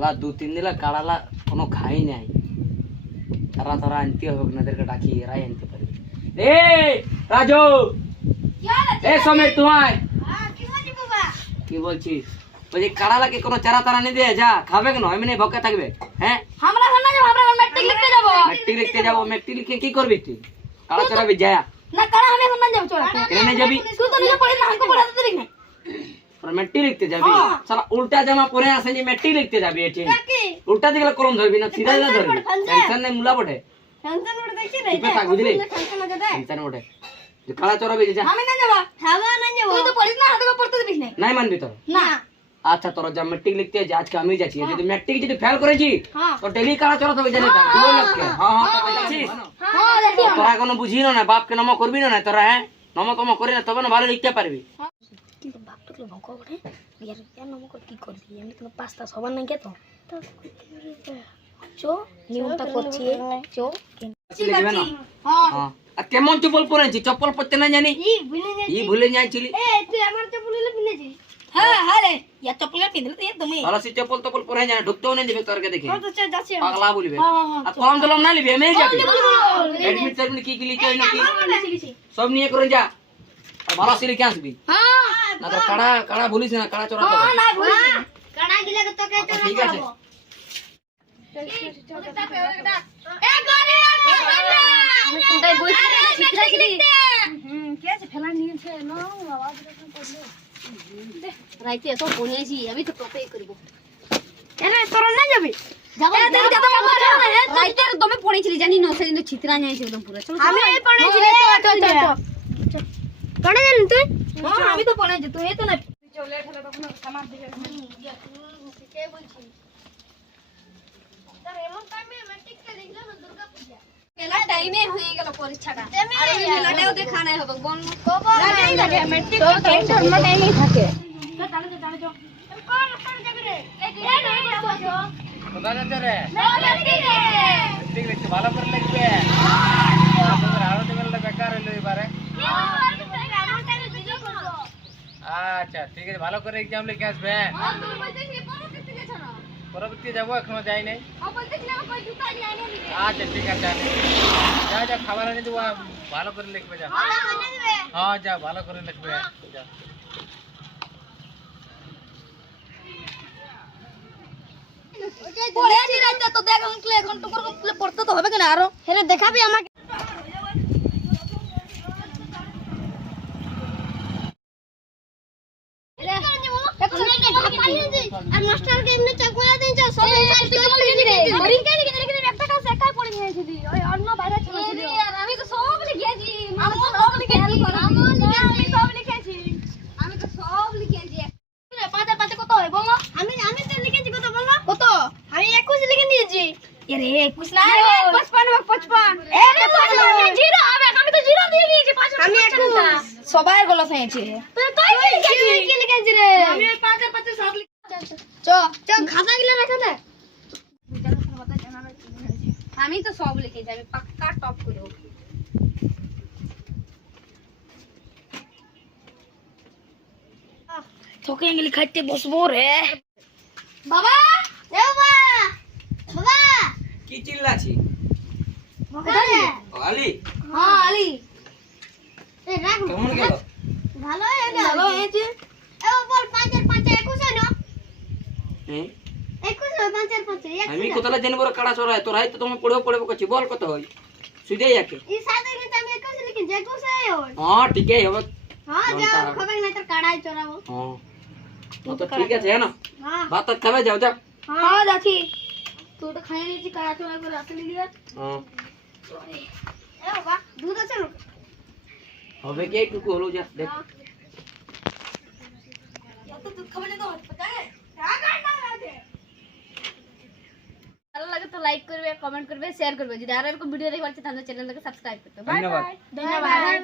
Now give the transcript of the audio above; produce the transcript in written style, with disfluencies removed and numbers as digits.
শালা 2-3 দিন কাড়ালা কোনো খাই নাই, তারা আনতে হবে না, এদেরকে ডাকি এরাই আনতে পারবে। এ রাজু, এ সমেত তোমায় কি বলছিস? ওই যে কাড়ালাকে কোনো চারা তারা নিয়ে দিয়ে যা, খাবে কেন এমনি ভকে থাকবে? হ্যাঁ আমরা এখন না যাব, আমরা এখন ম্যাট্রিক লিখতে যাব। ম্যাট্রিক লিখতে যাব? ম্যাট্রিক লিখে কি করবি তুই? কাড়া চড়াবি যা না, কারণ আমি এখন না যাব চড়াতে। কেন যাবি? তুই তো নিজে পড়িস না, আমাকে পড়াতে দিবি না। তোরা ম্যাট্রিক লিখতে যাবি? শালা উল্টা জামা পরে আসে যে ম্যাট্রিক লিখতে যাবি? এটি উল্টা দিকে কলম ধরবি না সিধা দিকে ধরবি? টেনশন নাই মুলা বটে, টেনশন করে দেখছি না, তুই থাক বুঝলি? টেনশন না দে। টেনশন বটে যে কাড়া চড়াবি যা। আমি না যাব, খাওয়া না যাব। তুই তো পড়িস না, আমাকে পড়তে দিবি না। নাই মানবি তোর? না। আচ্ছা তোরা যা ম্যাট্রিক লিখতে যা, আজকে আমি যাচ্ছি। যদি ম্যাট্রিক যদি ফেল করেছি হ্যাঁ তো ডেলি কাড়া চড়াতে হবে, জানি তা 2 লক্ষে। হ্যাঁ হ্যাঁ তো যাচ্ছিস? হ্যাঁ দেখি তোরা কোনো বুঝিস না, বাপকে নম করবি না তোরা। হ্যাঁ নম কম করি না তবে না ভালো লিখতে পারবি। কিন্তু বাপ তো ভঙ্ক করে ইয়ার ইয়ার নাম করে কি করবি? এমনি তো পাঁচটা সবার নাই কে তো চো নিয়মটা করছি চো লিখবে না? হ্যাঁ আর কেমন চপ্পল পরেছি? চপ্পল পরতে না জানি, ই ভুলে যাইছিলি। এ তুই আমার চপ্পল পিনেছি? হ্যাঁ হ্যাঁ রে, ইয়া চপ্পল পিনলে তো তুমি ভালো সে চপ্পল তপল পরে জানি, ঢুকতেও না দিবে তোরকে দেখে, তো যাচ্ছি পাগলা বলবে। হ্যাঁ আর কলম টলম না লিবি, এমনি যাবি। এডমিট টাডমিট কি কি লিখে হইলো কি সব নিয়ে করে যা, আর ভালো সে লিখে আসবি। হ্যাঁ না তো কাড়া কাড়া ভুলিস না, কাড়া চড়াতে হবে। না বলিস কাড়া গিলা তো তোকে চড়া ঠিক আছে। এ গরে আমি কোথায় বইছি চিত্রা ছিলি কে আছে ফেলা নিয়েছে না আওয়াজ যখন করলো রাইতে এত পড়েছি, আমি তো টপেই করব। এরে তোর না যাবি? যাব রাইতে দমে পড়েছিলি জানি না, সেদিন তো চিত্রা নিয়েছি একদম পুরো। চল আমি পড়েছিলি তো পড়ে জানি তুই? হ্যাঁ আমি তো পড়েছি, তুই তো না চলে ঠেলে তখন সামার দিকে কে বলছিস? তার এমন টাইমে ম্যাট্রিকটা দেখলাম না, দুর্গা পূজা মেলা টাইমে হয়ে গেল পরীক্ষাটা। আর এই মেলাটাও দেখা নাই হবে কোন কবে লাগে ম্যাট্রিক তো টেনশন টাইমই থাকে। তো তাহলে যাও কোন কোন যাবে রে? এই যাবো কোথা যাচ্ছে রে? ম্যাট্রিক রে ঠিক লিখতে ভালো করে লিখবে। তোর আরো দিবেলা বেকার হইলো এবারে। আমার টাইমে ভিডিও করব। আচ্ছা ঠিক আছে, ভালো করে এক্সাম লিখে আসবে। আর তুই বলছিস কি পরবর্তী গেছ না? পরবর্তী যাবো, এখনো যাই নাই। আর বলছিস না কই জুতা নিয়ে আইনি দিবে? আচ্ছা ঠিক আছে, যা যা খাবার এনে দেবো, ভালো করে লিখবে যা। হ্যাঁ আইনি দিবে। হ্যাঁ যা ভালো করে লিখবে যা। পড়েছি রাইতে তো দেখ এখন তো করে পড়তে তো হবে কেন আরো? হেরে দেখাবি আমাকে? আর মাস্টারকে এমনি চেক করে দিয়েছে সব লিখে রে রিংকে লিখে একটা কাজ একাই পড়ে নিয়েছিলি, ওই অন্য বাইরে চলে ছিল। আমি তো সব লিখেছি, আমি সব লিখেছি, আমি সব লিখেছি, আমি তো সব লিখেছি। পাঁচে পাঁচে কত হয় বলো? আমি তো লিখেছি কত বলো? কত? আমি 21 লিখে নিয়েছি। আরে 21 না রে 55 55 এরে 0 হবে, আমি তো 0 দিয়ে দিয়েছি। আমি 21 সবাই গুলো খেয়েছি। তুই কি লিখেছিস রে? আমি 5 এর 5 7 লিখেছি। চ খাতা গিলা রাখা দে। আমি তো সব লিখেছি, আমি পাক্কা টপ করব। তোকে ইংলিশ খাইতে বসবো রে বাবা। এ বাবা বাবা কি চিল্লাছি? আলি হ্যাঁ আলি এ রাখ কেমন গেল? ভালো হয়েছে। এ বল 5 এর 5 21 হয় না? হ্যাঁ 21 হয় 5 এর 5 আমি কোথায় জানবো কাড়া চড়ায়? তোরাই তো তুমি পড়বো করছি, বল কত হয় সুইদাই একে। এই সাথে কিন্তু আমি 21 লিখি 21 হয়। হ্যাঁ ঠিকই হবে। হ্যাঁ যাও খবর নাই তোর কাড়াই চড়াবো। হ্যাঁ তো ঠিক আছে হ্যাঁ না? হ্যাঁ ভাত টাত খাবে, যাও যাও। হ্যাঁ যাচ্ছি। তুই তো খাই নিয়েছি, কাড়া চড়া করে আসলি লিয়া। হ্যাঁ এ বাবা দুধ আছে না? হবে কি একটু হলো, যা দেখ। এত দুধ খাবে না তো পতা है ভালো লাগে তো লাইক করবে, কমেন্ট করবে, শেয়ার করবে। যদি আর এরকম ভিডিও দেখতে চান তাহলে চ্যানেলটাকে সাবস্ক্রাইব করতে। বাই ধন্যবাদ। বাই। ধন্যবাদ।